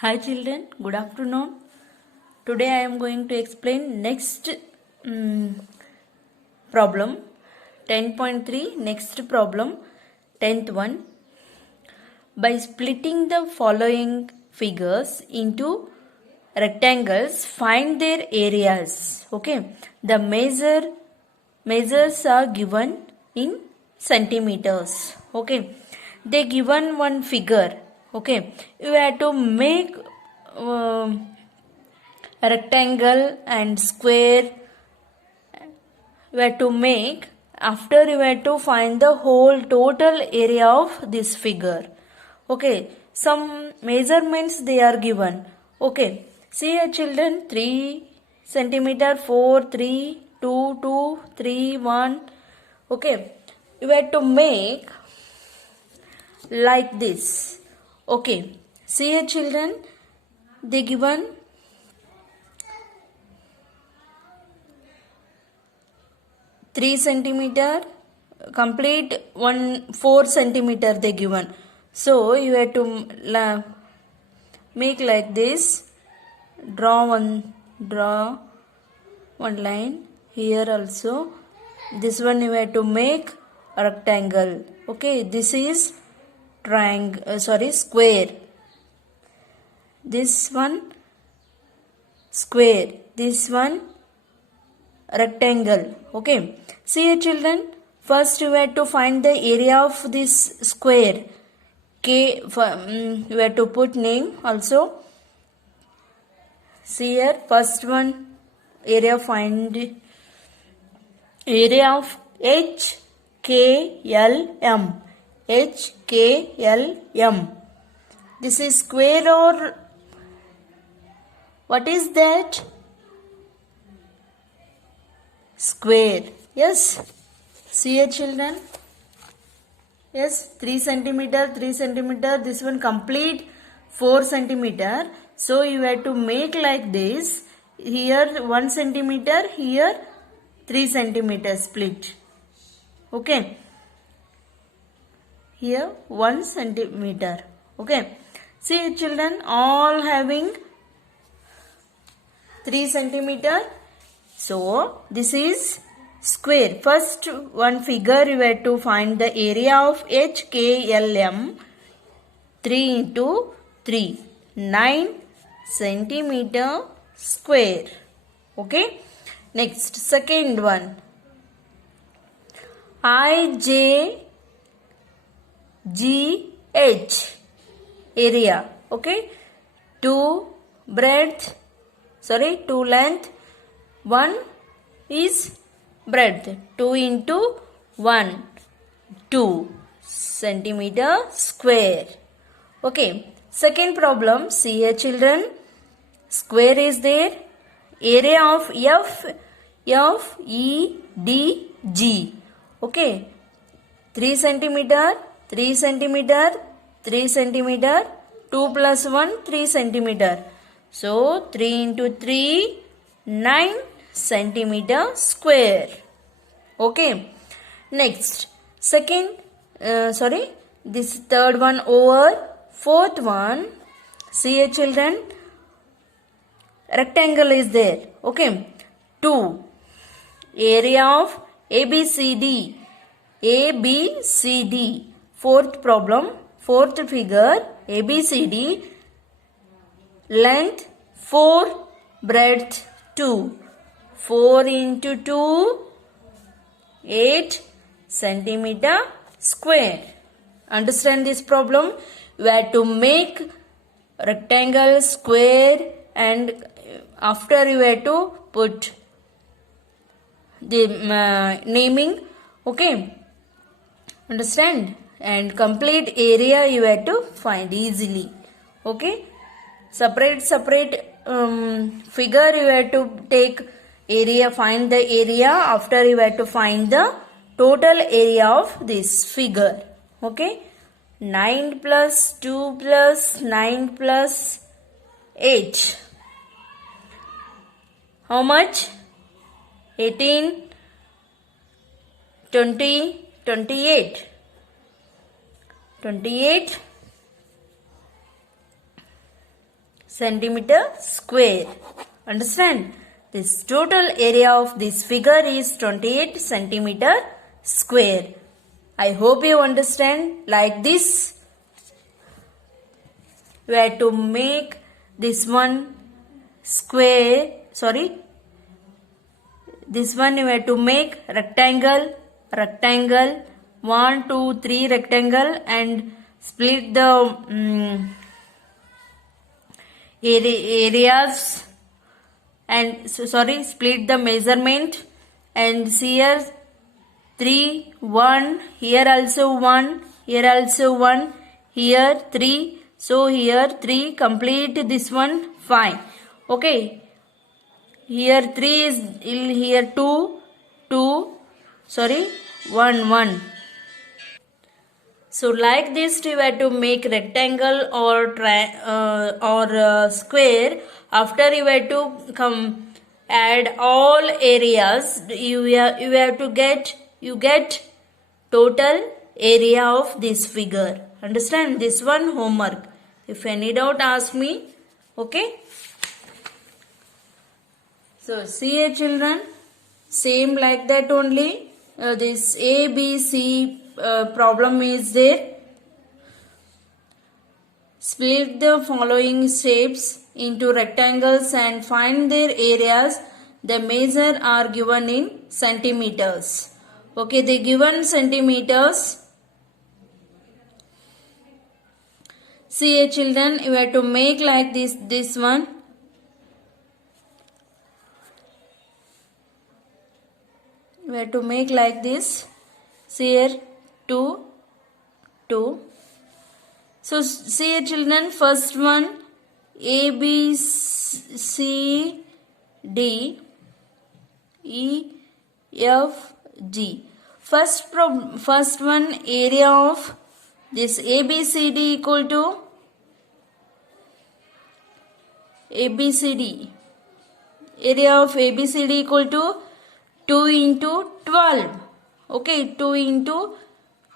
Hi children, good afternoon. Today I am going to explain next problem 10.3 next problem 10th one. By splitting the following figures into rectangles, find their areas. Okay, the measures are given in centimeters. Okay, they given one figure. Okay, you have to make a rectangle and square. You have to make, after you have to find the whole total area of this figure. Okay, some measurements they are given. Okay, see here children, 3 centimeter, 4, 3, 2, 2, 3, 1. Okay, you have to make like this. Okay, see here children, they given 3 centimeter, complete 4 centimeter they given. So you have to make like this. Draw one line here also. This one you have to make a rectangle. Okay, this is square. This one square. This one rectangle. Okay, see here children, first you have to find the area of this square. You have to put name also. See here, first one area, find area of HKLM. HKLM. This is square or what is that? Square. Yes. See here children. Yes, 3 centimeter, 3 centimeter. This one complete 4 centimeter. So you have to make like this. Here 1 centimeter, here 3 centimeter split. Okay. Here 1 centimeter. Okay. See children, all having 3 centimeter. So this is square. First one figure you have to find the area of HKLM. 3 into 3. 9 centimeter square. Okay. Next, second one. IJGH area. Okay. 2 length. 1 is breadth. 2 into 1. 2 centimeter square. Okay. Second problem. See here children. Square is there. Area of FEDG. Okay. 3 centimeter. 3 centimeter. 3 centimeter. 2 plus 1 3 centimeter. So 3 into 3 9 centimeter square. Okay. Next, this third one over. Fourth one, see here children, rectangle is there. Okay. 2, area of ABCD. ABCD. Fourth problem, fourth figure, ABCD, length 4, breadth 2. 4 into 2, 8 centimeter square. Understand this problem? You have to make rectangle, square, and after you have to put the naming. Okay. Understand? And complete area you have to find easily. Okay. Separate figure you have to take area, find the area, after you have to find the total area of this figure. Okay. 9 plus 2 plus 9 plus 8. How much? 18, 20, 28. 28 centimeter square. Understand? This total area of this figure is 28 centimeter square. I hope you understand. Like this, we have to make this one square. This one you have to make rectangle. 1, 2, 3 rectangle, and split the areas, and split the measurement, and here 3, 1, here also 1, here also 1, here 3, so here 3, complete this one, fine. Okay, here 3 is here 2, 1, 1. So like this we have to make rectangle or square. After you have to add all areas, you have to get total area of this figure. Understand? This one homework. If any doubt, ask me. Okay. So see here children, same like that only. This A, B, C problem is there. Split the following shapes into rectangles and find their areas. The measure are given in centimeters. Okay, they given centimeters. See here children, you have to make like this one. We have to make like this. See here 2, 2. So see here children, first one A, B, C, D, E, F, G. First one, area of this ABCD equal to ABCD. Area of ABCD equal to 2 into 12. Okay, 2 into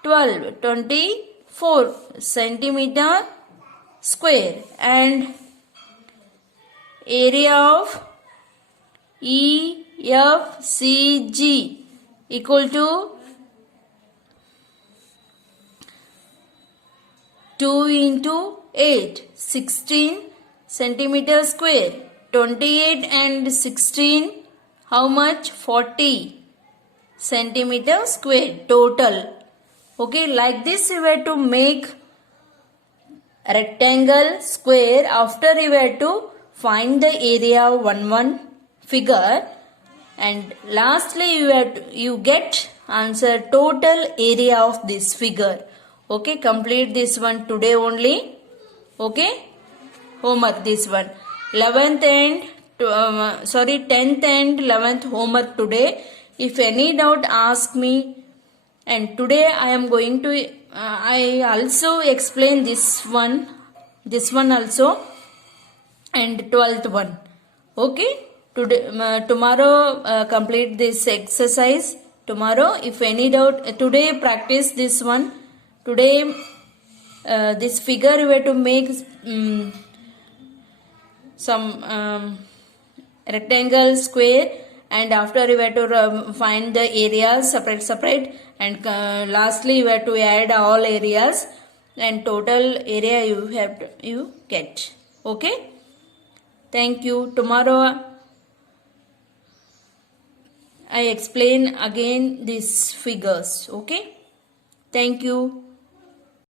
12, 24 centimeter square. And area of EFCG equal to 2 into 8, 16 centimeter square. 28 and 16, how much? 40 centimeter square total. Okay, like this you have to make rectangle, square. After you have to find the area of one figure, and lastly you get answer total area of this figure. Okay, complete this one today only. Okay, homework this one. 10th and 11th homework today. If any doubt, ask me. And today I am going to I also explain this one also, and 12th one. Okay, today tomorrow complete this exercise. Tomorrow, if any doubt, today practice this one. Today this figure you have to make some rectangle, square, and after you have to find the areas separate, and lastly you have to add all areas, and total area you get. Okay, thank you. Tomorrow I explain again these figures. Okay, thank you.